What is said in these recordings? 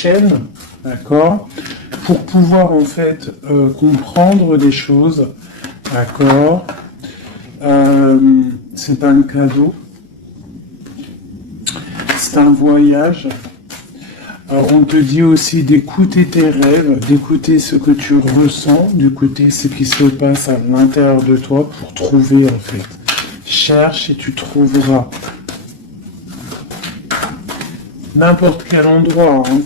chaîne, d'accord, pour pouvoir en fait comprendre des choses, d'accord. C'est un cadeau, c'est un voyage. On te dit aussi d'écouter tes rêves, d'écouter ce que tu ressens, d'écouter ce qui se passe à l'intérieur de toi pour trouver en fait. Cherche et tu trouveras. N'importe quel endroit, hein.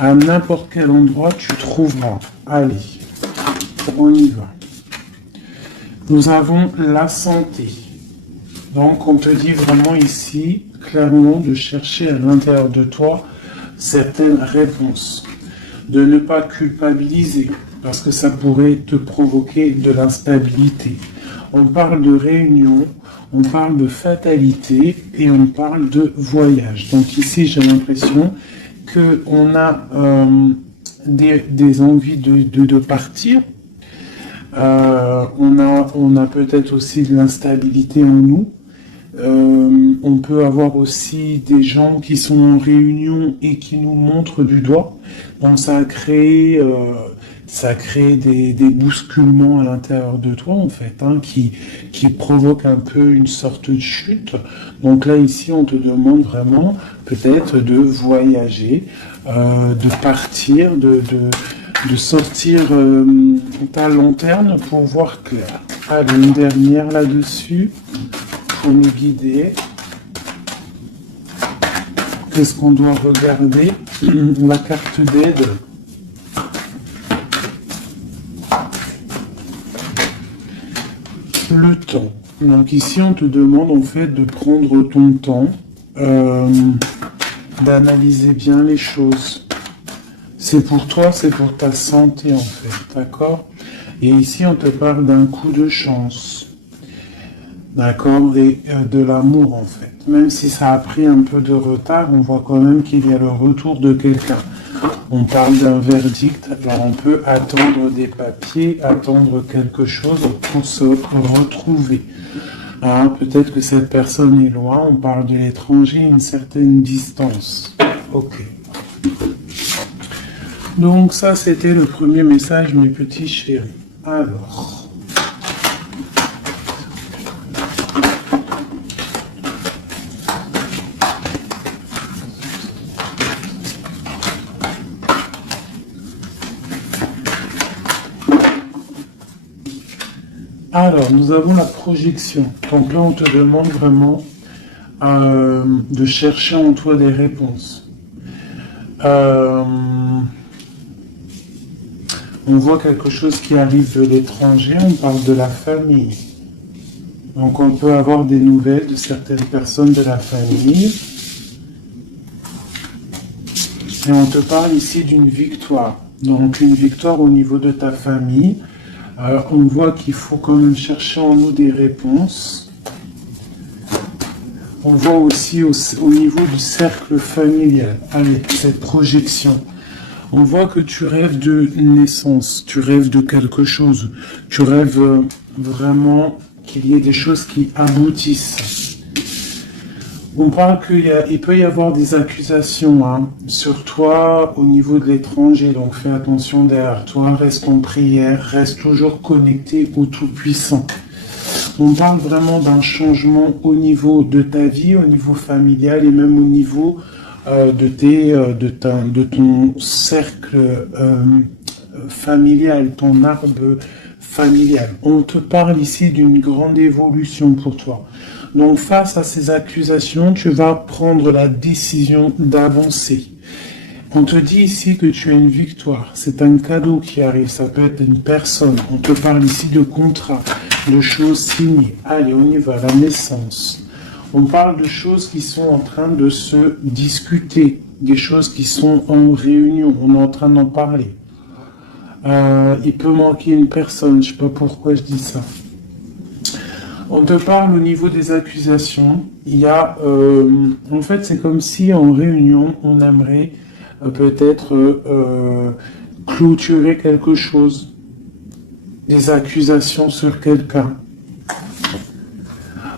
À n'importe quel endroit tu trouveras. Allez, on y va. Nous avons la santé. Donc on te dit vraiment ici, clairement, de chercher à l'intérieur de toi certaines réponses. De ne pas culpabiliser, parce que ça pourrait te provoquer de l'instabilité. On parle de réunion, on parle de fatalité et on parle de voyage. Donc ici, j'ai l'impression qu'on a des envies de partir. On a peut-être aussi de l'instabilité en nous. On peut avoir aussi des gens qui sont en réunion et qui nous montrent du doigt. Donc ça a créé des bousculements à l'intérieur de toi en fait, hein, qui provoquent un peu une sorte de chute. Donc là ici on te demande vraiment peut-être de voyager, de partir, de sortir ta lanterne pour voir clair. Allez, une dernière là-dessus pour nous guider. Qu'est-ce qu'on doit regarder? La carte d'aide. Le temps. Donc ici, on te demande en fait de prendre ton temps, d'analyser bien les choses. C'est pour toi, c'est pour ta santé en fait, d'accord? Et ici, on te parle d'un coup de chance, d'accord? Et de l'amour en fait. Même si ça a pris un peu de retard, on voit quand même qu'il y a le retour de quelqu'un. On parle d'un verdict, alors on peut attendre des papiers, attendre quelque chose pour se retrouver. Hein, peut-être que cette personne est loin, on parle de l'étranger, une certaine distance. Ok. Donc ça, c'était le premier message, mes petits chéris. Alors, nous avons la projection. Donc là, on te demande vraiment de chercher en toi des réponses. On voit quelque chose qui arrive de l'étranger, on parle de la famille. Donc on peut avoir des nouvelles de certaines personnes de la famille. Et on te parle ici d'une victoire. Donc une victoire au niveau de ta famille. On voit qu'il faut quand même chercher en nous des réponses. On voit aussi au niveau du cercle familial, avec cette projection. On voit que tu rêves de naissance, tu rêves de quelque chose, tu rêves vraiment qu'il y ait des choses qui aboutissent. On parle qu'il peut y avoir des accusations sur toi au niveau de l'étranger, donc fais attention derrière toi, reste en prière, reste toujours connecté au Tout-Puissant. On parle vraiment d'un changement au niveau de ta vie, au niveau familial et même au niveau de ton cercle familial, ton arbre familial. On te parle ici d'une grande évolution pour toi. Donc face à ces accusations, tu vas prendre la décision d'avancer. On te dit ici que tu as une victoire, c'est un cadeau qui arrive, ça peut être une personne. On te parle ici de contrat, de choses signées. Allez, on y va, la naissance. On parle de choses qui sont en train de se discuter, des choses qui sont en réunion, on est en train d'en parler. Il peut manquer une personne, je ne sais pas pourquoi je dis ça. On te parle au niveau des accusations. Il y a, en fait, c'est comme si en réunion, on aimerait peut-être clôturer quelque chose, des accusations sur quelqu'un.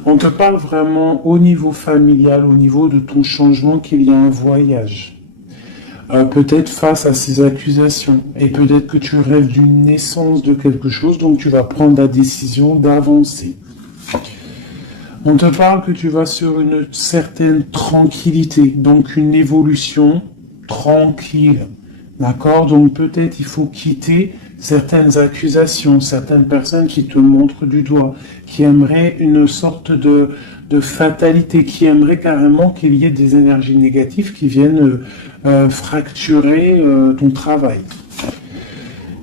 On te parle vraiment au niveau familial, au niveau de ton changement, qu'il y a un voyage. peut-être face à ces accusations. Et peut-être que tu rêves d'une naissance de quelque chose, donc tu vas prendre la décision d'avancer. On te parle que tu vas sur une certaine tranquillité, donc une évolution tranquille. D'accord? Donc peut-être il faut quitter certaines accusations, certaines personnes qui te montrent du doigt, qui aimeraient une sorte de fatalité, qui aimeraient carrément qu'il y ait des énergies négatives qui viennent fracturer ton travail.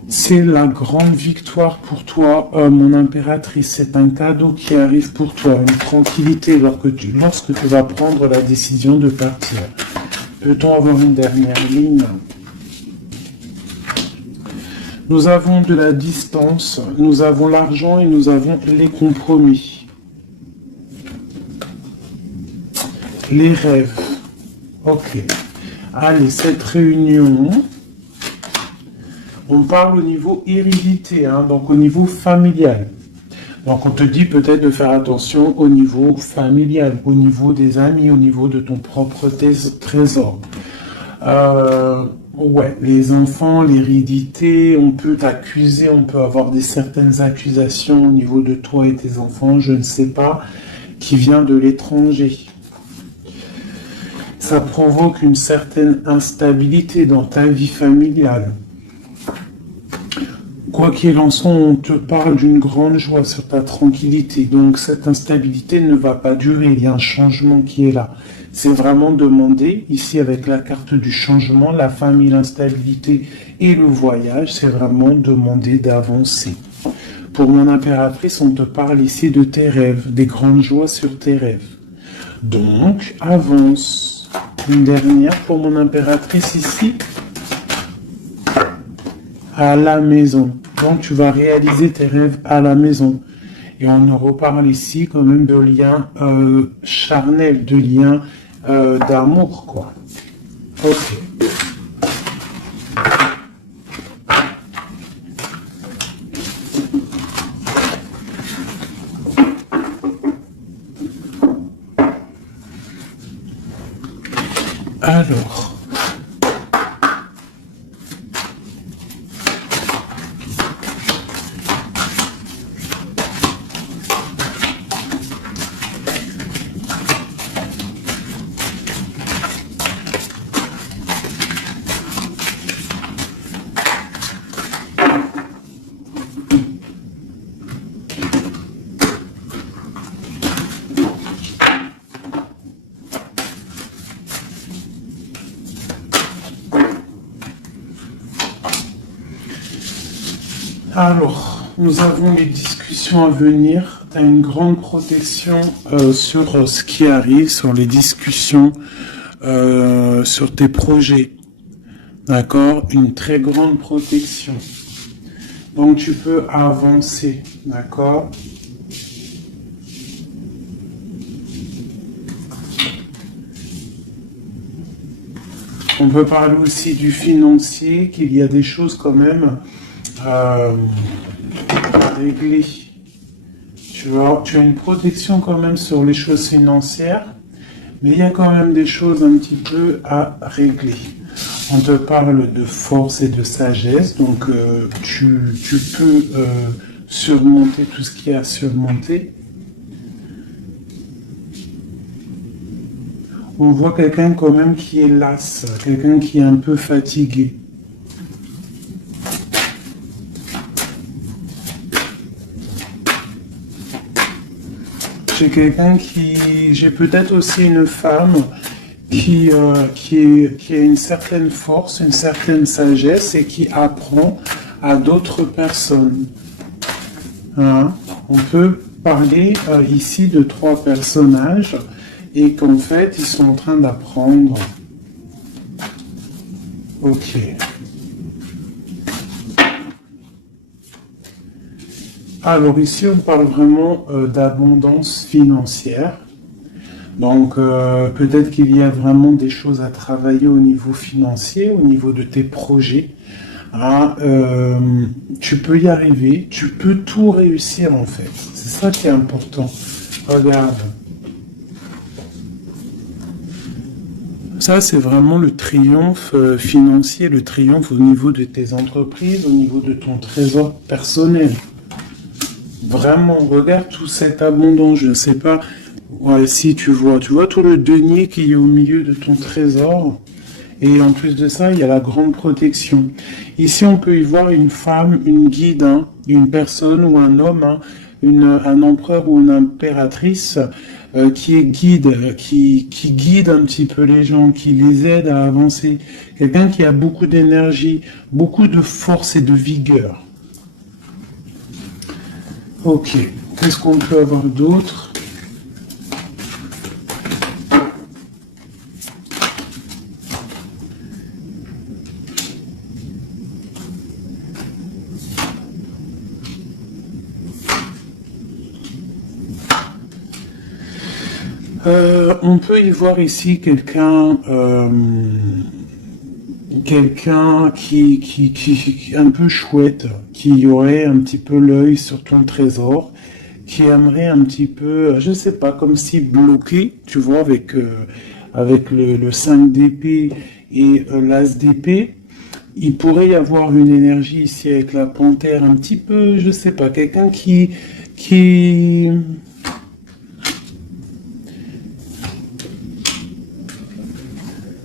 C'est la grande victoire pour toi, mon impératrice. C'est un cadeau qui arrive pour toi, une tranquillité lorsque tu vas prendre la décision de partir. Peut-on avoir une dernière ligne? Nous avons de la distance, nous avons l'argent et nous avons les compromis. Les rêves. Ok. Allez, cette réunion... On parle au niveau hérédité, donc au niveau familial. Donc on te dit peut-être de faire attention au niveau familial, au niveau des amis, au niveau de ton propre trésor. Les enfants, l'hérédité, on peut t'accuser, on peut avoir certaines accusations au niveau de toi et tes enfants, je ne sais pas, qui vient de l'étranger. Ça provoque une certaine instabilité dans ta vie familiale. Quoi qu'il en soit, on te parle d'une grande joie sur ta tranquillité. Donc cette instabilité ne va pas durer, il y a un changement qui est là. C'est vraiment demander, ici avec la carte du changement, la famille, l'instabilité et le voyage, c'est vraiment demander d'avancer. Pour mon impératrice, on te parle ici de tes rêves, des grandes joies sur tes rêves. Donc, avance. Une dernière pour mon impératrice ici. À la maison. Donc, tu vas réaliser tes rêves à la maison. Et on nous reparle ici quand même de liens charnels, de liens d'amour, quoi. Ok. Alors... Alors, nous avons les discussions à venir. Tu as une grande protection sur ce qui arrive, sur les discussions, sur tes projets. D'accord? Une très grande protection. Donc, tu peux avancer. D'accord? On peut parler aussi du financier, qu'il y a des choses quand même à régler. Tu as une protection quand même sur les choses financières, mais il y a quand même des choses un petit peu à régler. On te parle de force et de sagesse, donc tu peux surmonter tout ce qu'il y a à surmonter. On voit quelqu'un quand même qui est las, quelqu'un qui est un peu fatigué. J'ai peut-être aussi une femme qui a une certaine force, une certaine sagesse et qui apprend à d'autres personnes. On peut parler ici de 3 personnages et qu'en fait, ils sont en train d'apprendre. Ok. Alors ici, on parle vraiment d'abondance financière. Donc peut-être qu'il y a vraiment des choses à travailler au niveau financier, au niveau de tes projets. Tu peux y arriver, tu peux tout réussir en fait. C'est ça qui est important. Regarde. ça, c'est vraiment le triomphe financier, le triomphe au niveau de tes entreprises, au niveau de ton trésor personnel. Vraiment, regarde tout cette abondance. Je ne sais pas si tu vois tout le denier qui est au milieu de ton trésor. Et en plus de ça, il y a la grande protection. Ici, on peut y voir une femme, une guide, hein, une personne ou un homme, hein, un empereur ou une impératrice qui est guide, qui guide un petit peu les gens, qui les aide à avancer. Quelqu'un qui a beaucoup d'énergie, beaucoup de force et de vigueur. Ok, qu'est-ce qu'on peut avoir d'autre? On peut y voir ici quelqu'un qui un peu chouette, qui aurait un petit peu l'œil sur ton trésor, qui aimerait un petit peu, je sais pas, comme si bloqué, tu vois, avec le 5 d'épée et l'as d'épée. Il pourrait y avoir une énergie ici avec la panthère, un petit peu, je sais pas, quelqu'un qui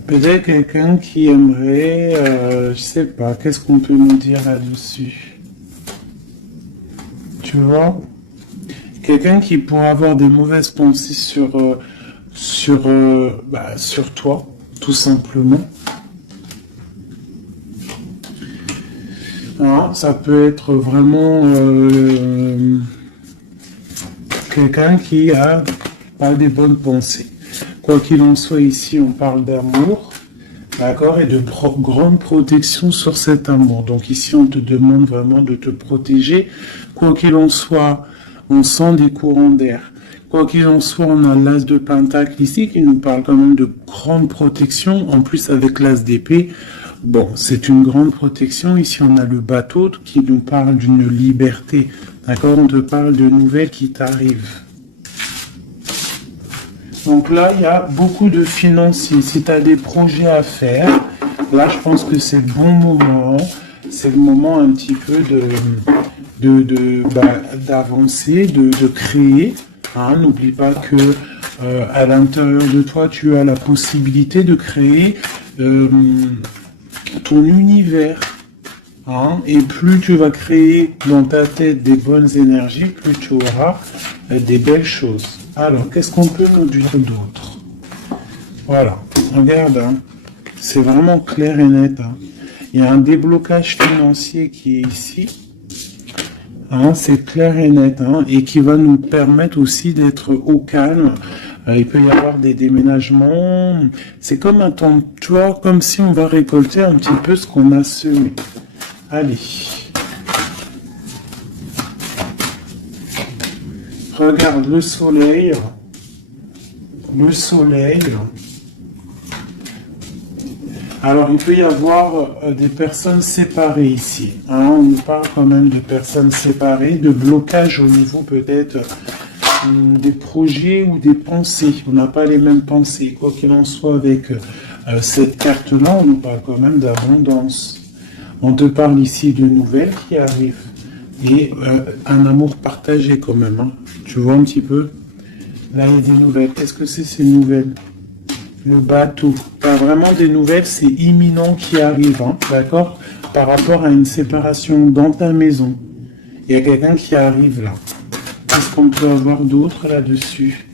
peut-être quelqu'un qui aimerait, je sais pas, qu'est-ce qu'on peut nous dire là-dessus? Tu vois? Quelqu'un qui pourrait avoir des mauvaises pensées sur toi, tout simplement. Alors, ça peut être vraiment quelqu'un qui a pas des bonnes pensées. Quoi qu'il en soit, ici, on parle d'amour, d'accord, et de grande protection sur cet amour. Donc ici, on te demande vraiment de te protéger. Quoi qu'il en soit, on sent des courants d'air. Quoi qu'il en soit, on a l'as de pentacle ici qui nous parle quand même de grande protection. En plus, avec l'as d'épée, bon, c'est une grande protection. Ici, on a le bateau qui nous parle d'une liberté. D'accord, on te parle de nouvelles qui t'arrivent. Donc là, il y a beaucoup de financiers. Si tu as des projets à faire, là, je pense que c'est le bon moment. C'est le moment un petit peu d'avancer, de créer. Hein. N'oublie pas que à l'intérieur de toi, tu as la possibilité de créer ton univers. Hein. Et plus tu vas créer dans ta tête des bonnes énergies, plus tu auras des belles choses. Alors, qu'est-ce qu'on peut nous dire d'autre? Voilà, regarde, hein. C'est vraiment clair et net. Hein. Il y a un déblocage financier qui est ici. Hein, c'est clair et net, hein, et qui va nous permettre aussi d'être au calme. Il peut y avoir des déménagements. C'est comme un temps, tu vois, comme si on va récolter un petit peu ce qu'on a semé. Allez. Regarde le soleil. Le soleil. Alors, il peut y avoir des personnes séparées ici. Hein, on nous parle quand même de personnes séparées, de blocage au niveau peut-être des projets ou des pensées. On n'a pas les mêmes pensées. Quoi qu'il en soit, avec cette carte-là, on nous parle quand même d'abondance. On te parle ici de nouvelles qui arrivent. Et un amour partagé quand même. Hein. Tu vois un petit peu? Là, il y a des nouvelles. Qu'est-ce que c'est ces nouvelles? Le bateau. Pas vraiment des nouvelles, c'est imminent qui arrive, hein, d'accord? Par rapport à une séparation dans ta maison. Il y a quelqu'un qui arrive là. Qu'est-ce qu'on peut avoir d'autre là-dessus?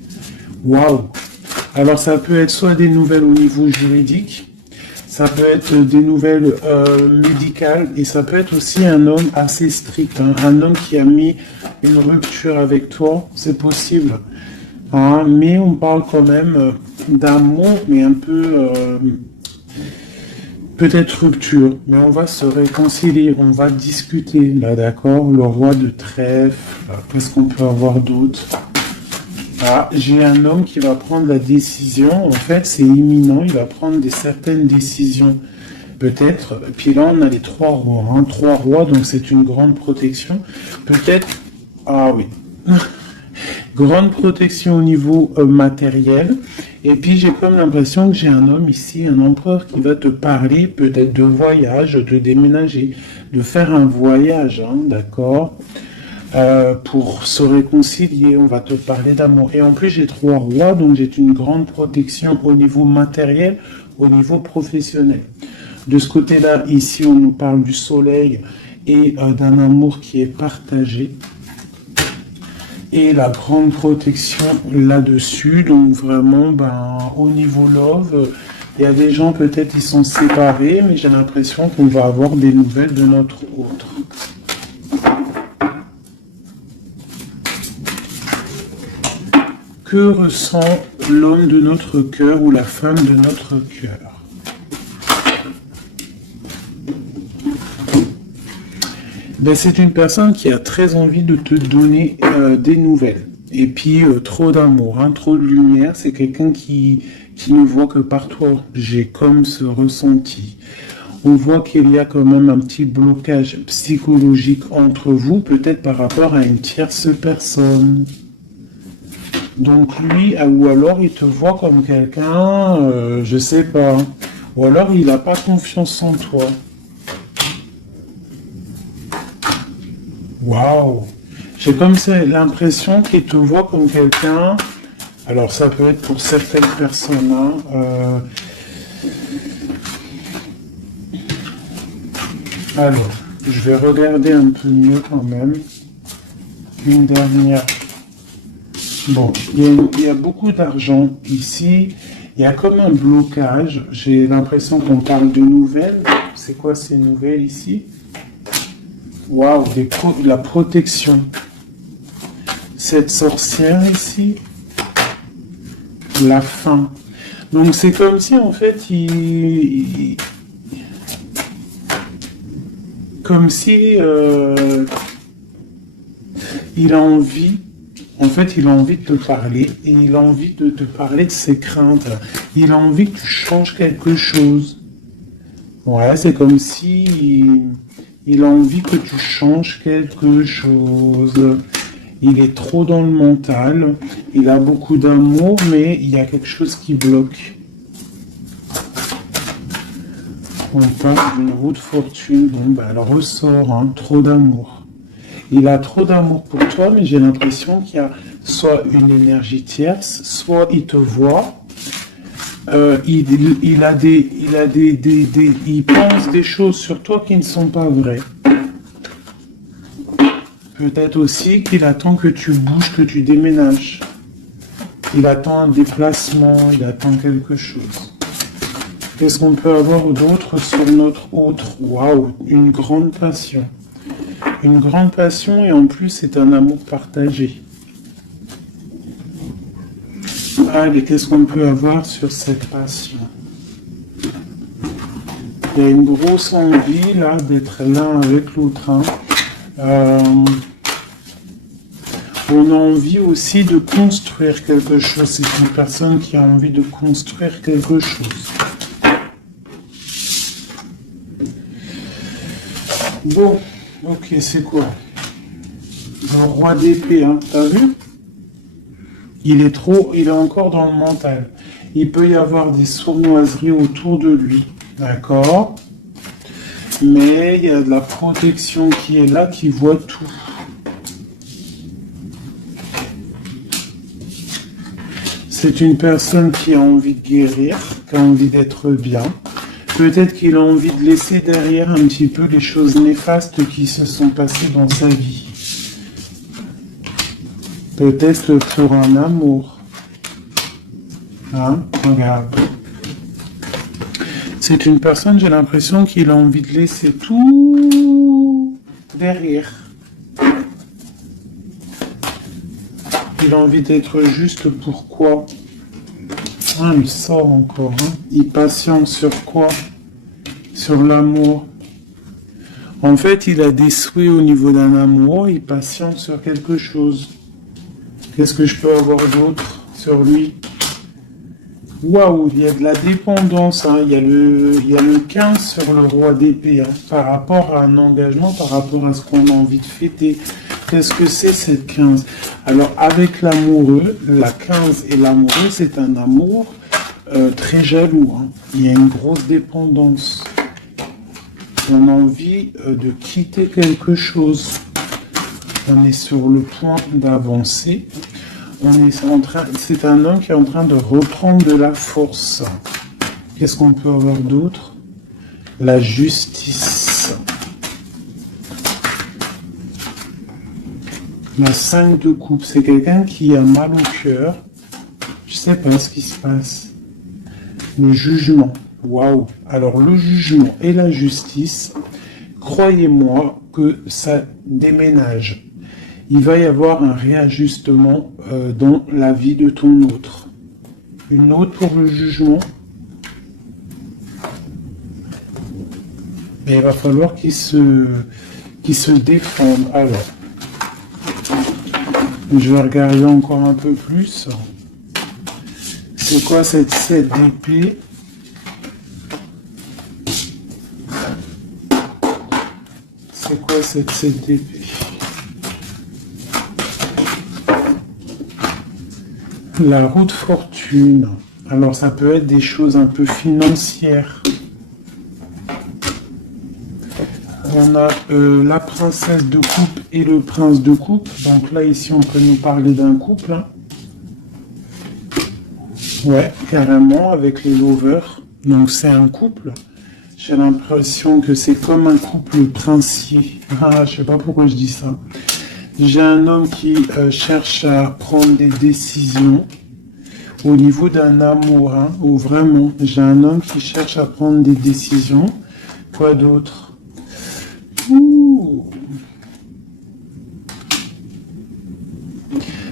Waouh! Alors ça peut être soit des nouvelles au niveau juridique, ça peut être des nouvelles médicales, et ça peut être aussi un homme assez strict, hein, un homme qui a mis une rupture avec toi, c'est possible. Hein, mais on parle quand même d'amour, mais un peu peut-être rupture. Mais on va se réconcilier, on va discuter là, d'accord? Le roi de trèfle, qu'est-ce qu'on peut avoir d'autre? Ah, j'ai un homme qui va prendre la décision. En fait, c'est imminent. Il va prendre certaines décisions, peut-être. Puis là, on a les 3 rois. Hein, 3 rois, donc c'est une grande protection. Peut-être. Ah oui. Grande protection au niveau matériel. Et puis j'ai comme l'impression que j'ai un homme ici, un empereur qui va te parler peut-être de voyage, de déménager, de faire un voyage, hein, d'accord, pour se réconcilier. On va te parler d'amour. Et en plus j'ai 3 rois, donc j'ai une grande protection au niveau matériel, au niveau professionnel. De ce côté-là, ici on nous parle du soleil et d'un amour qui est partagé. Et la grande protection là-dessus, donc vraiment, au niveau love, il y a des gens peut-être qui sont séparés, mais j'ai l'impression qu'on va avoir des nouvelles de notre autre. Que ressent l'homme de notre cœur ou la femme de notre cœur? C'est une personne qui a très envie de te donner des nouvelles. Et puis, trop d'amour, hein, trop de lumière. C'est quelqu'un qui ne voit que par toi. J'ai comme ce ressenti. On voit qu'il y a quand même un petit blocage psychologique entre vous, peut-être par rapport à une tierce personne. Donc lui, ou alors il te voit comme quelqu'un, je sais pas. Ou alors il n'a pas confiance en toi. Waouh! J'ai comme ça l'impression qu'il te voit comme quelqu'un. Alors ça peut être pour certaines personnes. Hein, Alors, je vais regarder un peu mieux quand même. Une dernière. Bon, il y a beaucoup d'argent ici. Il y a comme un blocage. J'ai l'impression qu'on parle de nouvelles. C'est quoi ces nouvelles ici? Waouh, de la protection. Cette sorcière ici, la fin. Donc c'est comme si en fait comme si il a envie, en fait il a envie de te parler et il a envie de te parler de ses craintes. Il a envie que tu changes quelque chose. Ouais, c'est comme si il a envie que tu changes quelque chose. Il est trop dans le mental. Il a beaucoup d'amour, mais il y a quelque chose qui bloque. On parle d'une roue de fortune. Bon, elle ressort, hein, trop d'amour. Il a trop d'amour pour toi, mais j'ai l'impression qu'il y a soit une énergie tierce, soit il te voit. Il pense des choses sur toi qui ne sont pas vraies. Peut-être aussi qu'il attend que tu bouges, que tu déménages. Il attend un déplacement, il attend quelque chose. Qu'est-ce qu'on peut avoir d'autre sur notre autre? Waouh, une grande passion. Une grande passion et en plus c'est un amour partagé. Allez, qu'est-ce qu'on peut avoir sur cette passion? Il y a une grosse envie là d'être l'un avec l'autre. Hein. On a envie aussi de construire quelque chose. C'est une personne qui a envie de construire quelque chose. Bon, ok, c'est quoi? Le roi d'épée, hein, t'as vu? Il est encore dans le mental. Il peut y avoir des sournoiseries autour de lui, d'accord? Mais il y a de la protection qui est là, qui voit tout. C'est une personne qui a envie de guérir, qui a envie d'être bien. Peut-être qu'il a envie de laisser derrière un petit peu les choses néfastes qui se sont passées dans sa vie. Peut-être pour un amour. Hein? Regarde. C'est une personne, j'ai l'impression qu'il a envie de laisser tout derrière. Il a envie d'être juste pour quoi? Ah, il sort encore. Hein? Il patiente sur quoi? Sur l'amour. En fait, il a des souhaits au niveau d'un amour. Il patiente sur quelque chose. Qu'est-ce que je peux avoir d'autre sur lui? Waouh, il y a de la dépendance. Hein. Il y a le 15 sur le roi d'épée. Hein, par rapport à un engagement, par rapport à ce qu'on a envie de fêter. Qu'est-ce que c'est cette 15? Alors, avec l'amoureux, la 15 et l'amoureux, c'est un amour très jaloux. Hein. Il y a une grosse dépendance. On a envie de quitter quelque chose. On est sur le point d'avancer. C'est un homme qui est en train de reprendre de la force. Qu'est-ce qu'on peut avoir d'autre? La justice. La 5 de coupe, c'est quelqu'un qui a mal au cœur. Je sais pas ce qui se passe. Le jugement. Waouh. Alors le jugement et la justice, croyez-moi que ça déménage. Il va y avoir un réajustement dans la vie de ton autre. Une autre pour le jugement. Mais il va falloir qu'il se défende. Alors, je vais regarder encore un peu plus. C'est quoi cette 7 d'épée? C'est quoi cette 7 d'épée? La roue de fortune. Alors ça peut être des choses un peu financières. On a la princesse de coupe et le prince de coupe. Donc là ici on peut nous parler d'un couple. Hein. Ouais, carrément avec les lovers. Donc c'est un couple. J'ai l'impression que c'est comme un couple princier. Ah, je sais pas pourquoi je dis ça. J'ai un homme qui cherche à prendre des décisions au niveau d'un amour, hein, ou vraiment, j'ai un homme qui cherche à prendre des décisions. Quoi d'autre?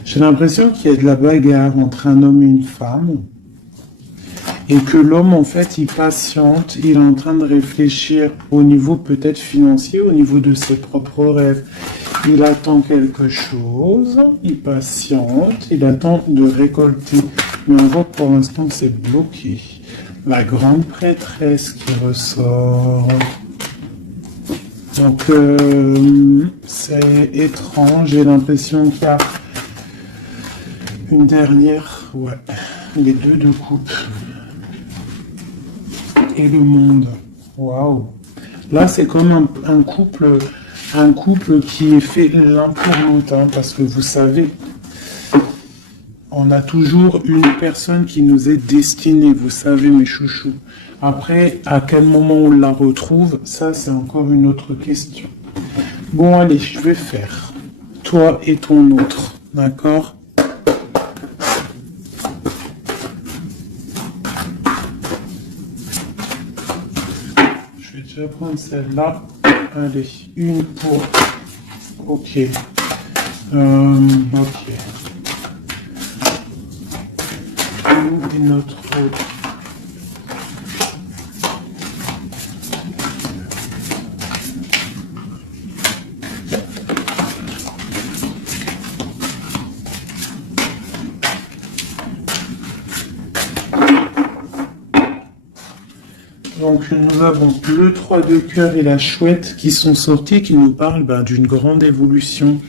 J'ai l'impression qu'il y a de la bagarre entre un homme et une femme. Et que l'homme, en fait, il patiente, il est en train de réfléchir au niveau peut-être financier, au niveau de ses propres rêves. Il attend quelque chose, il patiente, il attend de récolter. Mais on voit que pour l'instant, c'est bloqué. La grande prêtresse qui ressort. Donc, c'est étrange. J'ai l'impression qu'il y a une dernière, ouais, les deux de coupe. Et le monde. Waouh. Là, c'est comme un couple qui est fait l'un pour l'autre, hein, parce que vous savez, on a toujours une personne qui nous est destinée, vous savez, mes chouchous. Après, à quel moment on la retrouve, ça, c'est encore une autre question. Bon, allez, je vais faire toi et ton autre, d'accord? Je vais prendre celle-là. Allez, une pour... Ok. Ok. Une autre. Donc nous avons le 3 de cœur et la chouette qui sont sortis, qui nous parlent d'une grande évolution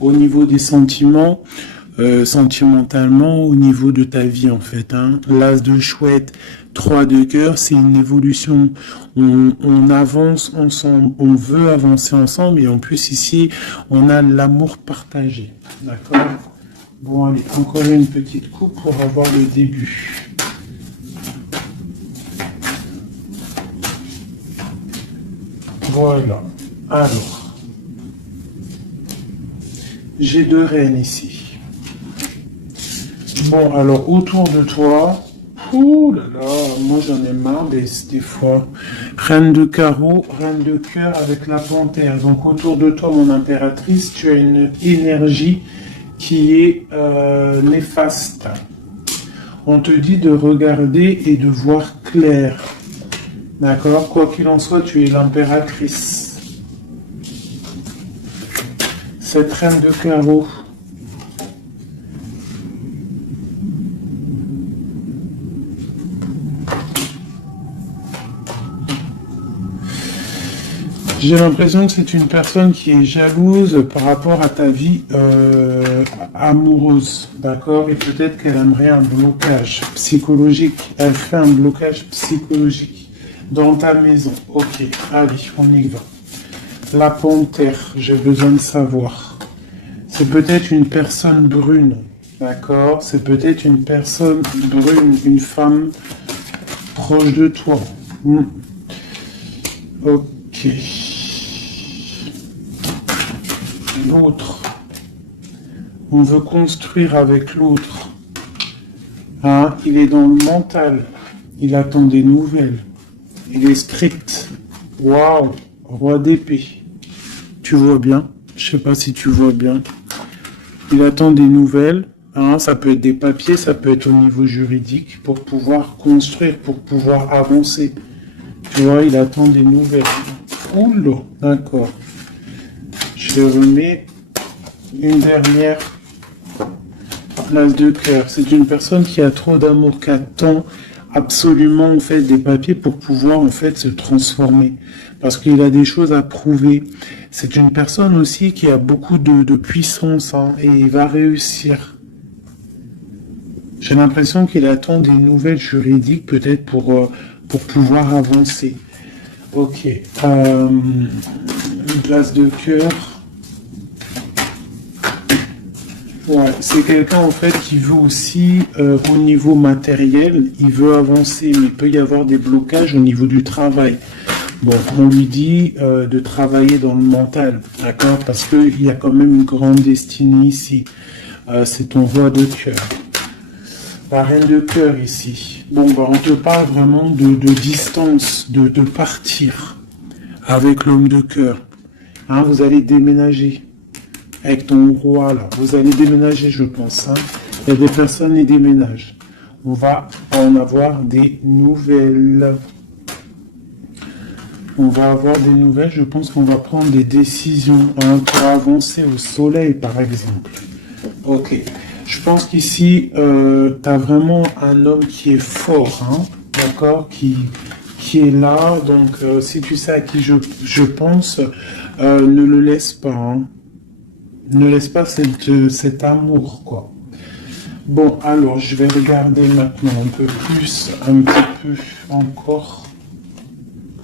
au niveau des sentiments, sentimentalement, au niveau de ta vie en fait. Hein. L'as de chouette, 3 de cœur, c'est une évolution. On avance ensemble, on veut avancer ensemble et en plus ici, on a l'amour partagé. D'accord? Bon, allez, encore une petite coupe pour avoir le début. Voilà. Alors, j'ai 2 reines ici. Bon, alors, autour de toi, ouh là là, moi j'en ai marre des fois. Reine de carreau, reine de cœur avec la panthère. Donc, autour de toi, mon impératrice, tu as une énergie qui est néfaste. On te dit de regarder et de voir clair. D'accord? Quoi qu'il en soit, tu es l'impératrice. Cette reine de carreau. J'ai l'impression que c'est une personne qui est jalouse par rapport à ta vie amoureuse, d'accord? Et peut-être qu'elle aimerait un blocage psychologique. Elle fait un blocage psychologique dans ta maison. Ok, allez, on y va. La panthère, j'ai besoin de savoir. C'est peut-être une personne brune, d'accord? C'est peut-être une personne brune, une femme proche de toi. Ok. L'autre. On veut construire avec l'autre. Hein? Il est dans le mental. Il attend des nouvelles. Il est strict. Waouh. Roi d'épée. Tu vois bien? Je sais pas si tu vois bien. Il attend des nouvelles. Hein? Ça peut être des papiers, ça peut être au niveau juridique pour pouvoir construire, pour pouvoir avancer. Tu vois, il attend des nouvelles. Oula, d'accord. Je remets une dernière place de cœur. C'est une personne qui a trop d'amour, qui attend absolument en fait des papiers pour pouvoir en fait se transformer. Parce qu'il a des choses à prouver. C'est une personne aussi qui a beaucoup de puissance hein, et il va réussir. J'ai l'impression qu'il attend des nouvelles juridiques peut-être pour pouvoir avancer. Ok. Une place de cœur. Ouais, c'est quelqu'un en fait qui veut aussi au niveau matériel, il veut avancer, mais il peut y avoir des blocages au niveau du travail. Bon, on lui dit de travailler dans le mental, d'accord? Parce qu'il y a quand même une grande destinée ici. C'est ton roi de cœur. La reine de cœur ici. Bon, bah, on te parle vraiment de distance, de partir avec l'homme de cœur. Hein, vous allez déménager avec ton roi là. Vous allez déménager, je pense. Hein. Il y a des personnes qui déménagent. On va en avoir des nouvelles. On va avoir des nouvelles. Je pense qu'on va prendre des décisions hein, pour avancer au soleil, par exemple. Ok. Je pense qu'ici, tu as vraiment un homme qui est fort, hein, d'accord, qui est là. Donc, si tu sais à qui je pense, ne le laisse pas. Hein. Ne laisse pas cet amour, quoi. Bon, alors, je vais regarder maintenant un peu plus, un petit peu encore.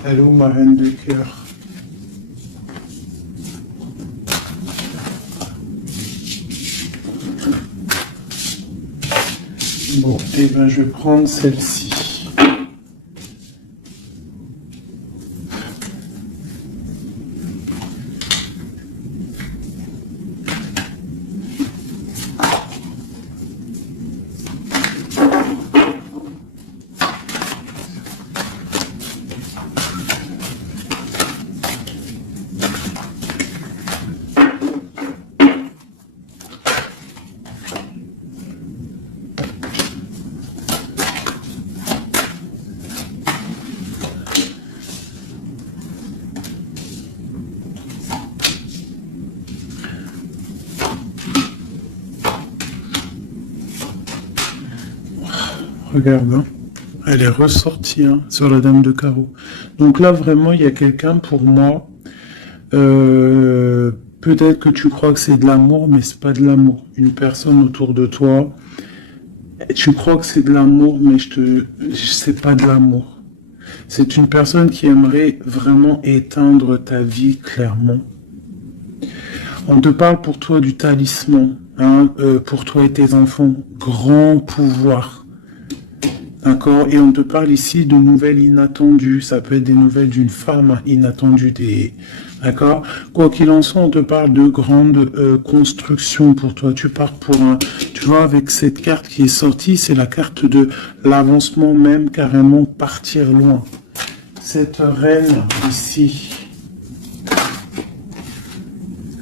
Elle est où ma reine de cœur? Bon, et ben je vais prendre celle-ci. Regarde, hein. Elle est ressortie hein, sur la dame de carreau. Donc là, vraiment, il y a quelqu'un pour moi. Peut-être que tu crois que c'est de l'amour, mais c'est pas de l'amour. Une personne autour de toi, tu crois que c'est de l'amour, mais c'est pas de l'amour. C'est une personne qui aimerait vraiment éteindre ta vie clairement. On te parle pour toi du talisman, hein, pour toi et tes enfants, grand pouvoir. D'accord? Et on te parle ici de nouvelles inattendues. Ça peut être des nouvelles d'une femme inattendue. D'accord? Quoi qu'il en soit, on te parle de grandes constructions pour toi. Tu pars pour un... Tu vois, avec cette carte qui est sortie, c'est la carte de l'avancement même, carrément partir loin. Cette reine ici,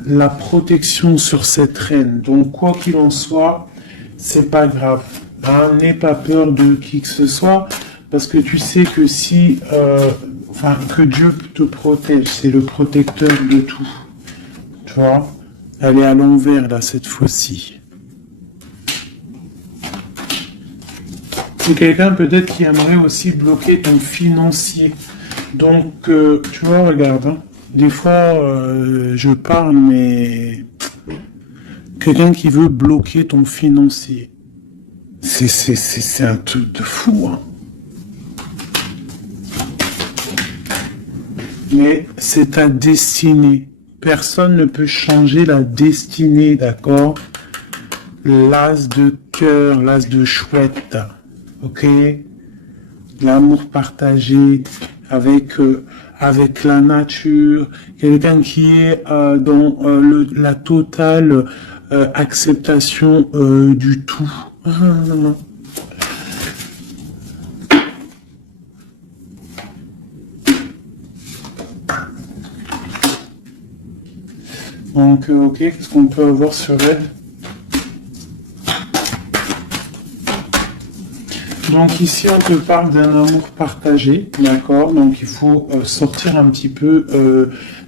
la protection sur cette reine. Donc, quoi qu'il en soit, c'est pas grave. Hein, n'aie pas peur de qui que ce soit, parce que tu sais que si, que Dieu te protège, c'est le protecteur de tout. Tu vois, elle est à l'envers là cette fois-ci. C'est quelqu'un peut-être qui aimerait aussi bloquer ton financier. Donc, tu vois, regarde, hein, Des fois, je parle, mais quelqu'un qui veut bloquer ton financier. C'est un truc de fou, hein. Mais c'est ta destinée. Personne ne peut changer la destinée, d'accord? L'as de cœur, l'as de chouette, ok? L'amour partagé avec la nature, quelqu'un qui est dans la totale acceptation du tout. Ah, non, non. Donc, ok, qu'est-ce qu'on peut avoir sur elle? Donc ici, on te parle d'un amour partagé, d'accord? Donc il faut sortir un petit peu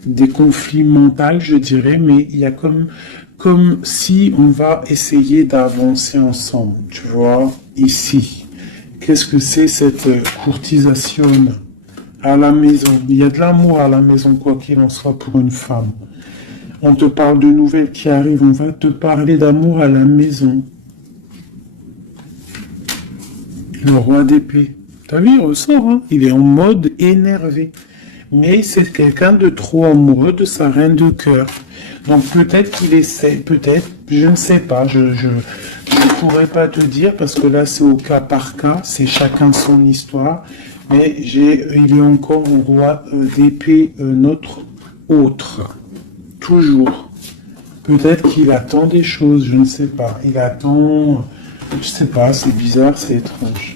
des conflits mentaux, je dirais, mais il y a comme si on va essayer d'avancer ensemble, tu vois? Ici, qu'est-ce que c'est cette courtisation à la maison? Il y a de l'amour à la maison, quoi qu'il en soit, pour une femme. On te parle de nouvelles qui arrivent, on va te parler d'amour à la maison. Le roi d'épée. T'as vu, il ressort, hein? Il est en mode énervé. Mais c'est quelqu'un de trop amoureux de sa reine de cœur. Donc peut-être qu'il essaie, peut-être, je ne sais pas, je ne pourrais pas te dire parce que là c'est au cas par cas, c'est chacun son histoire. Mais il est encore au roi d'épée, notre autre. Toujours. Peut-être qu'il attend des choses, je ne sais pas. Il attend, je sais pas, c'est bizarre, c'est étrange.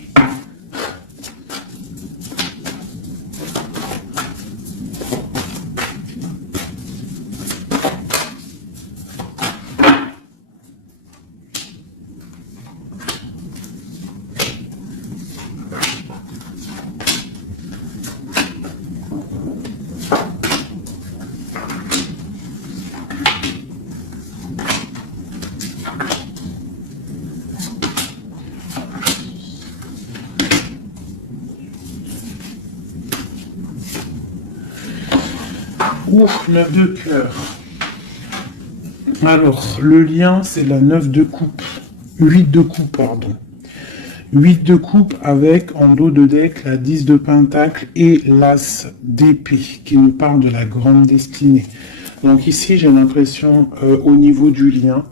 Ouf, 9 de cœur. Alors, le lien, c'est la 9 de coupe. 8 de coupe, pardon. 8 de coupe avec, en dos de deck, la 10 de pentacle et l'as d'épée, qui nous parle de la grande destinée. Donc ici, j'ai l'impression, au niveau du lien,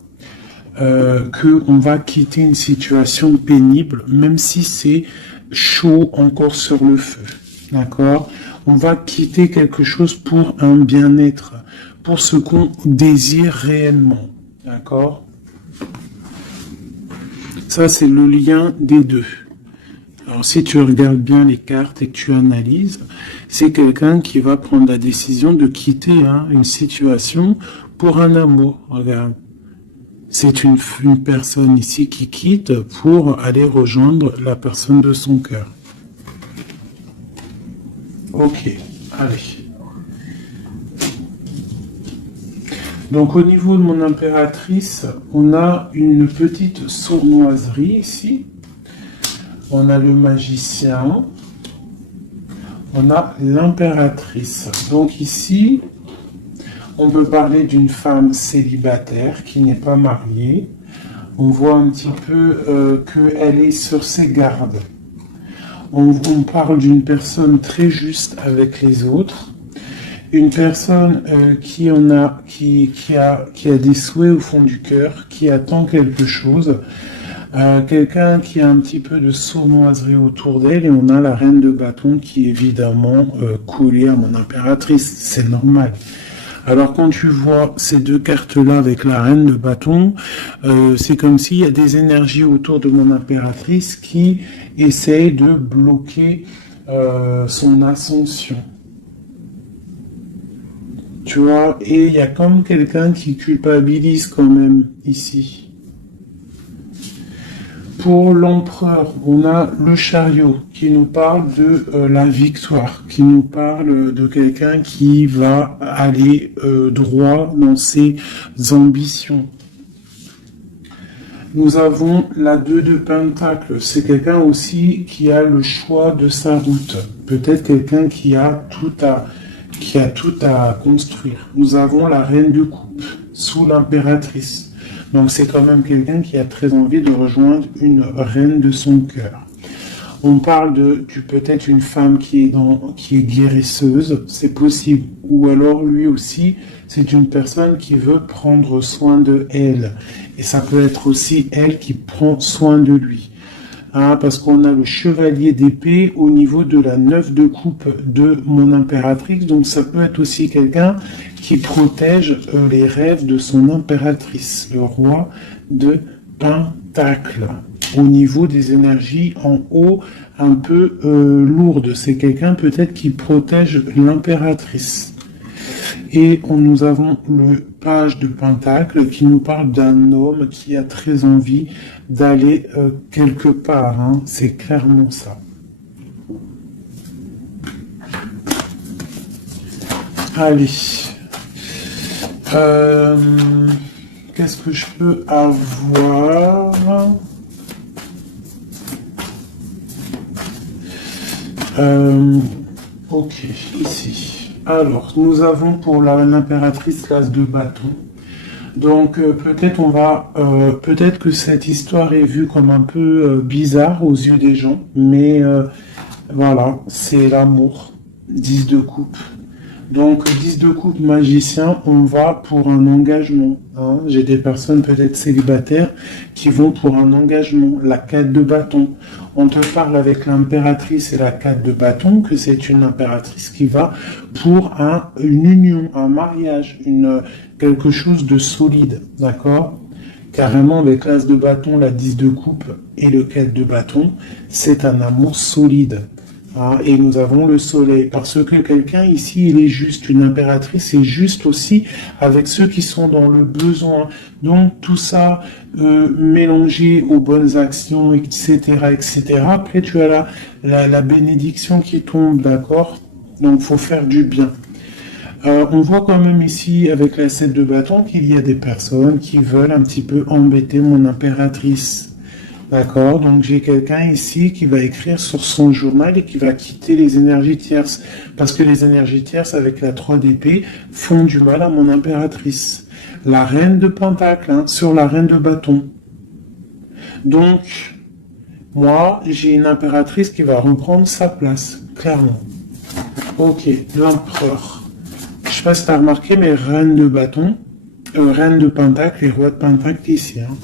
qu'on va quitter une situation pénible, même si c'est chaud encore sur le feu. D'accord? On va quitter quelque chose pour un bien-être, pour ce qu'on désire réellement. D'accord? Ça, c'est le lien des deux. Alors, si tu regardes bien les cartes et que tu analyses, c'est quelqu'un qui va prendre la décision de quitter une situation pour un amour. Regarde. C'est une personne ici qui quitte pour aller rejoindre la personne de son cœur. Ok, allez. Donc au niveau de mon impératrice, on a une petite sournoiserie ici. On a le magicien. On a l'impératrice. Donc ici, on peut parler d'une femme célibataire qui n'est pas mariée. On voit un petit peu qu'elle est sur ses gardes. On parle d'une personne très juste avec les autres. Une personne qui a des souhaits au fond du cœur, qui attend quelque chose. Quelqu'un qui a un petit peu de sournoiserie autour d'elle. Et on a la reine de bâton qui est évidemment collée à mon impératrice. C'est normal. Alors quand tu vois ces deux cartes-là avec la reine de bâton, c'est comme s'il y a des énergies autour de mon impératrice qui essayent de bloquer son ascension. Tu vois, et il y a comme quelqu'un qui culpabilise quand même ici. Pour l'empereur, on a le chariot qui nous parle de la victoire, qui nous parle de quelqu'un qui va aller droit dans ses ambitions. Nous avons la 2 de pentacle, c'est quelqu'un aussi qui a le choix de sa route. Peut-être quelqu'un qui a qui a tout à construire. Nous avons la reine de coupe sous l'impératrice. Donc c'est quand même quelqu'un qui a très envie de rejoindre une reine de son cœur. On parle de peut-être une femme qui est guérisseuse, c'est possible. Ou alors lui aussi, c'est une personne qui veut prendre soin de elle. Et ça peut être aussi elle qui prend soin de lui. Hein, parce qu'on a le chevalier d'épée au niveau de la 9 de coupe de mon impératrice. Donc ça peut être aussi quelqu'un qui protège les rêves de son impératrice, le roi de Pentacle. Au niveau des énergies en haut, un peu lourdes. C'est quelqu'un peut-être qui protège l'impératrice. Et nous avons le page de Pentacle qui nous parle d'un homme qui a très envie d'aller quelque part. Hein. C'est clairement ça. Allez. Qu'est-ce que je peux avoir ? Ok, ici. Alors, nous avons pour l'impératrice l'as de bâton. Donc, peut-être que cette histoire est vue comme un peu bizarre aux yeux des gens, mais voilà, c'est l'amour. 10 de coupe. Donc, 10 de coupe magicien, on va pour un engagement. Hein. J'ai des personnes peut-être célibataires qui vont pour un engagement. La 4 de bâton. On te parle avec l'impératrice et la 4 de bâton que c'est une impératrice qui va pour une union, un mariage, quelque chose de solide. D'accord ? Carrément, avec l'as de bâton, la 10 de coupe et le 4 de bâton, c'est un amour solide. Ah, et nous avons le soleil, parce que quelqu'un ici, il est juste, une impératrice est juste aussi avec ceux qui sont dans le besoin. Donc tout ça mélangé aux bonnes actions, etc., etc. Après, tu as la bénédiction qui tombe, d'accord? Donc faut faire du bien. On voit quand même ici, avec la 7 de bâton, qu'il y a des personnes qui veulent un petit peu embêter mon impératrice. D'accord, donc j'ai quelqu'un ici qui va écrire sur son journal et qui va quitter les énergies tierces. Parce que les énergies tierces avec la 3 d'épée font du mal à mon impératrice. La reine de pentacle, hein, sur la reine de bâton. Donc, moi, j'ai une impératrice qui va reprendre sa place, clairement. Ok, l'empereur. Je sais pas si tu as remarqué, mais reine de bâton, reine de pentacle et roi de pentacle ici, hein.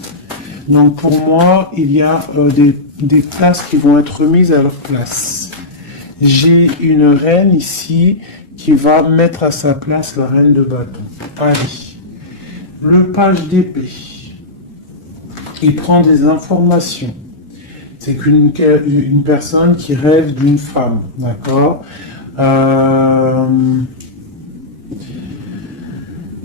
Donc pour moi, il y a des places qui vont être remises à leur place. J'ai une reine ici qui va mettre à sa place la reine de bâton. Allez, le page d'épée. Il prend des informations. C'est une personne qui rêve d'une femme, d'accord ?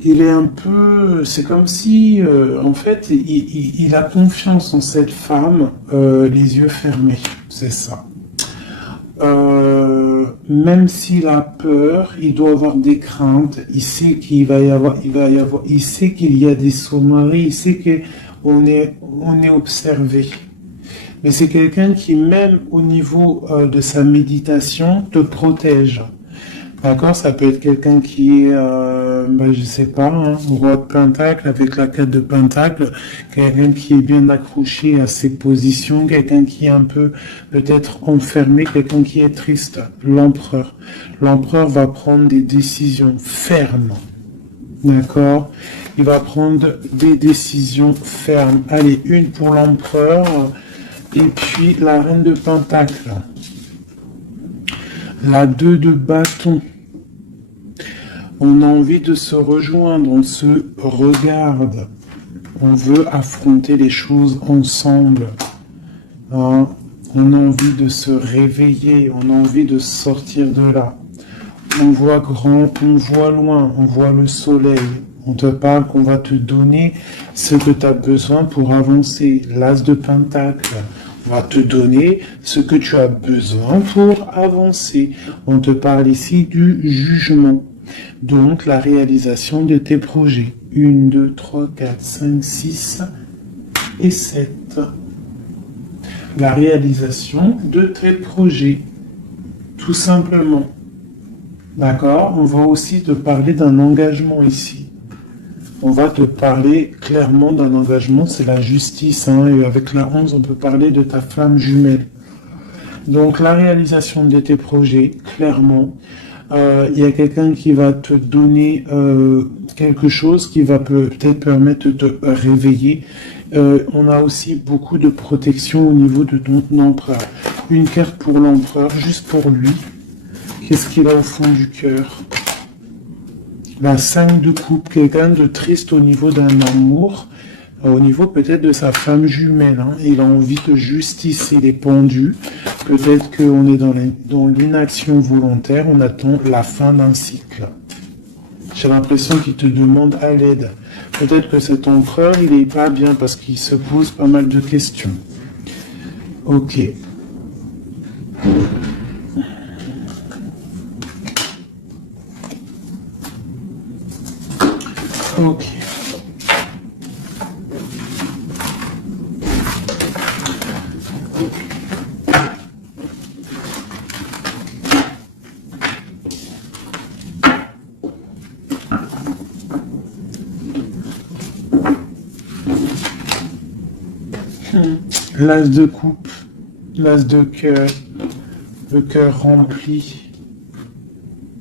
Il est un peu, c'est comme si, en fait, il a confiance en cette femme, les yeux fermés, c'est ça. Même s'il a peur, il doit avoir des craintes. Il sait il sait qu'il y a des sauveries, il sait qu'on est observé. Mais c'est quelqu'un qui, même au niveau de sa méditation, te protège. D'accord, ça peut être quelqu'un qui est, je sais pas, hein, roi de pentacle avec la 4 de pentacle, quelqu'un qui est bien accroché à ses positions, quelqu'un qui est un peu peut-être enfermé, quelqu'un qui est triste. L'empereur. L'empereur va prendre des décisions fermes. D'accord, il va prendre des décisions fermes. Allez, une pour l'empereur et puis la reine de pentacle. La 2 de bâton. On a envie de se rejoindre, on se regarde. On veut affronter les choses ensemble. Hein? On a envie de se réveiller, on a envie de sortir de là. On voit grand, on voit loin, on voit le soleil. On te parle qu'on va te donner ce que tu as besoin pour avancer. L'as de pentacle. On va te donner ce que tu as besoin pour avancer. On te parle ici du jugement. Donc, la réalisation de tes projets. 1, 2, 3, 4, 5, 6 et 7. La réalisation de tes projets. Tout simplement. D'accord? On va aussi te parler d'un engagement ici. On va te parler clairement d'un engagement, c'est la justice, hein, et avec la 11, on peut parler de ta flamme jumelle. Donc la réalisation de tes projets, clairement, il y a quelqu'un qui va te donner quelque chose qui va peut-être permettre de te réveiller. On a aussi beaucoup de protection au niveau de ton empereur. Une carte pour l'empereur, juste pour lui. Qu'est-ce qu'il a au fond du cœur? La 5 de coupe, quelqu'un de triste au niveau d'un amour, au niveau peut-être de sa femme jumelle. Hein. Il a envie de justice, il est pendu. Peut-être qu'on est dans l'inaction volontaire, on attend la fin d'un cycle. J'ai l'impression qu'il te demande à l'aide. Peut-être que cet empereur, il est pas bien parce qu'il se pose pas mal de questions. Ok. Ok. L'as de coupe, l'as de cœur, le cœur rempli.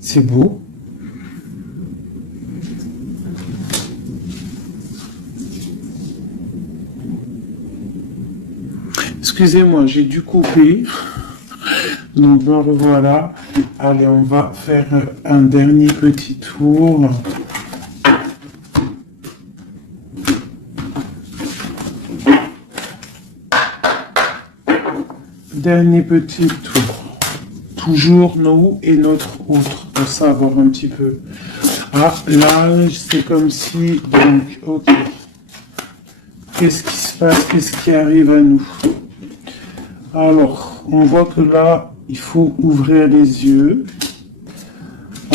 C'est beau. Excusez-moi, j'ai dû couper. Donc me revoilà. Allez, on va faire un dernier petit tour. Dernier petit tour. Toujours nous et notre autre, pour savoir un petit peu. Ah, là, c'est comme si... Donc, ok. Qu'est-ce qui se passe? Qu'est-ce qui arrive à nous? Alors, on voit que là, il faut ouvrir les yeux.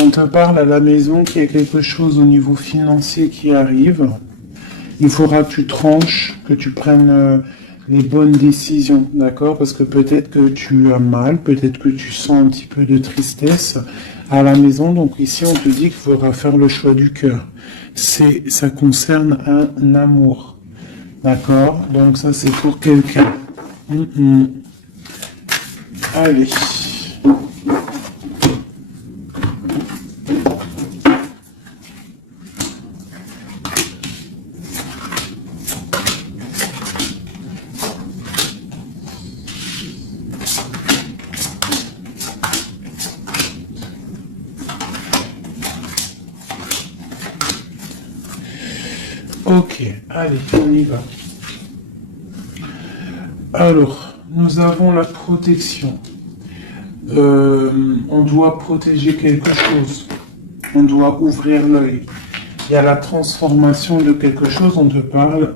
On te parle à la maison qu'il y a quelque chose au niveau financier qui arrive. Il faudra que tu tranches, que tu prennes les bonnes décisions, d'accord? Parce que peut-être que tu as mal, peut-être que tu sens un petit peu de tristesse à la maison. Donc ici, on te dit qu'il faudra faire le choix du cœur. Ça concerne un amour, d'accord? Donc ça, c'est pour quelqu'un. Allez. Ok, allez, on y va. Alors, nous avons la protection. On doit protéger quelque chose. On doit ouvrir l'œil. Il y a la transformation de quelque chose. On te parle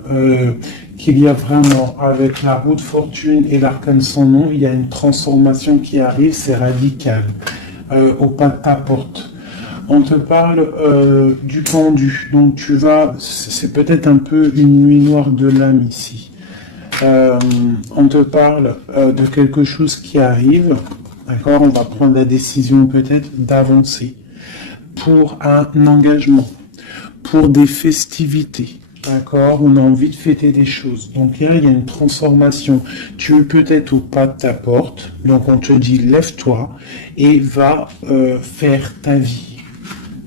qu'il y a vraiment, avec la roue de fortune et l'arcane sans nom, il y a une transformation qui arrive, c'est radical, au pas de ta porte. On te parle du pendu, donc tu vas, c'est peut-être un peu une nuit noire de l'âme ici. On te parle de quelque chose qui arrive, d'accord? On va prendre la décision peut-être d'avancer pour un engagement, pour des festivités. D'accord, on a envie de fêter des choses. Donc là, il y a une transformation. Tu es peut-être au pas de ta porte. Donc on te dit, lève-toi et va faire ta vie.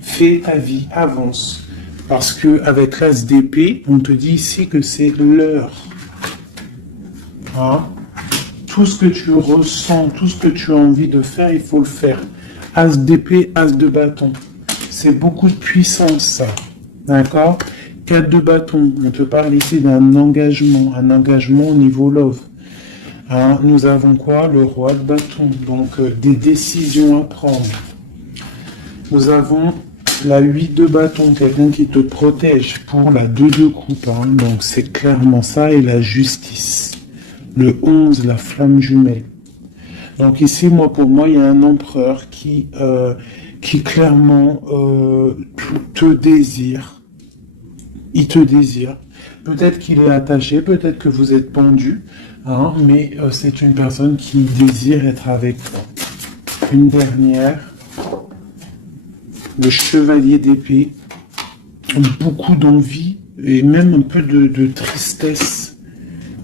Fais ta vie, avance. Parce que avec l'as d'épée, on te dit ici que c'est l'heure. Hein? Tout ce que tu ressens, tout ce que tu as envie de faire, il faut le faire. As d'épée, as de bâton. C'est beaucoup de puissance, ça. D'accord? 4 de bâton, on te parle ici d'un engagement au niveau love. Hein, nous avons quoi? Le roi de bâton, donc des décisions à prendre. Nous avons la 8 de bâton, quelqu'un qui te protège pour la 2 de coupe. Hein, donc c'est clairement ça, et la justice. Le 11, la flamme jumelle. Donc ici, pour moi, il y a un empereur qui clairement te désire. Il te désire. Peut-être qu'il est attaché, peut-être que vous êtes pendu, hein, mais c'est une personne qui désire être avec toi. Une dernière. le chevalier d'épée, beaucoup d'envie et même un peu de tristesse.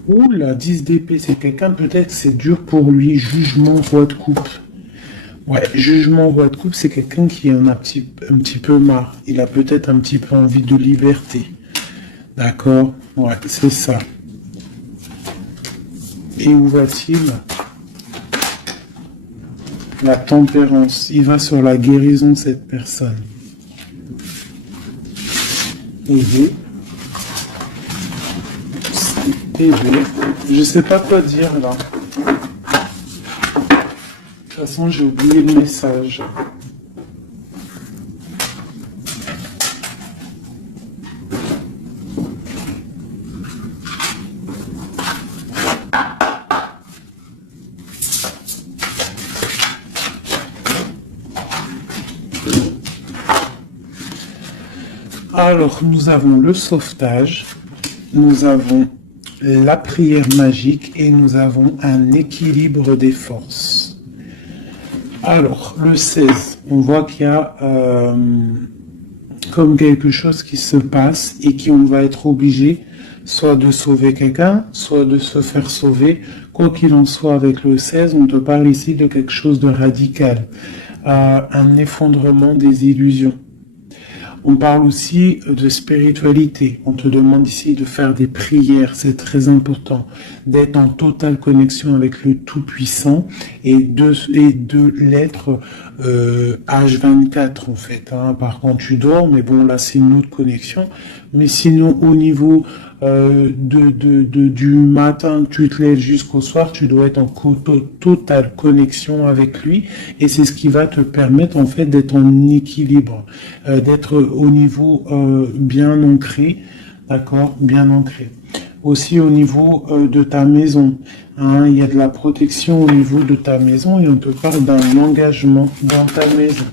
Ouh, la 10 d'épée, c'est quelqu'un, peut-être c'est dur pour lui, jugement, roi de coupe. Ouais, jugement, roi de coupe, c'est quelqu'un qui en a un petit peu marre. Il a peut-être un petit peu envie de liberté. D'accord? Ouais, c'est ça. Et où va-t-il? La tempérance. Il va sur la guérison de cette personne. Aider. Aider. Je sais pas quoi dire là. De toute façon, j'ai oublié le message. Alors, nous avons le sauvetage, nous avons la prière magique et nous avons un équilibre des forces. Alors, le 16, on voit qu'il y a comme quelque chose qui se passe et qu'on va être obligé soit de sauver quelqu'un, soit de se faire sauver. Quoi qu'il en soit, avec le 16, on te parle ici de quelque chose de radical, un effondrement des illusions. On parle aussi de spiritualité. On te demande ici de faire des prières, c'est très important, d'être en totale connexion avec le Tout-Puissant et de l'être H24 en fait. Hein. Par contre, tu dors, mais bon, là c'est une autre connexion. Mais sinon, au niveau du matin, tu te lèves jusqu'au soir, tu dois être en totale connexion avec lui, et c'est ce qui va te permettre en fait d'être en équilibre, d'être au niveau bien ancré, d'accord, bien ancré. Aussi au niveau de ta maison, hein, il y a de la protection au niveau de ta maison et on te parle d'un engagement dans ta maison.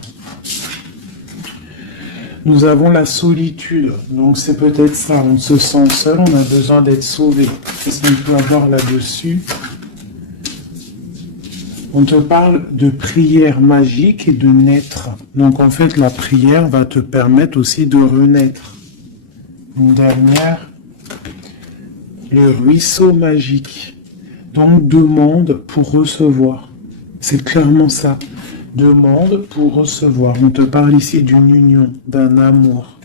Nous avons la solitude, donc c'est peut-être ça, on se sent seul, on a besoin d'être sauvé. Qu'est-ce qu'on peut avoir là-dessus? On te parle de prière magique et de naître. Donc en fait, la prière va te permettre aussi de renaître. Une dernière, le ruisseau magique. Donc demande pour recevoir. C'est clairement ça. Demande pour recevoir. On te parle ici d'une union, d'un amour.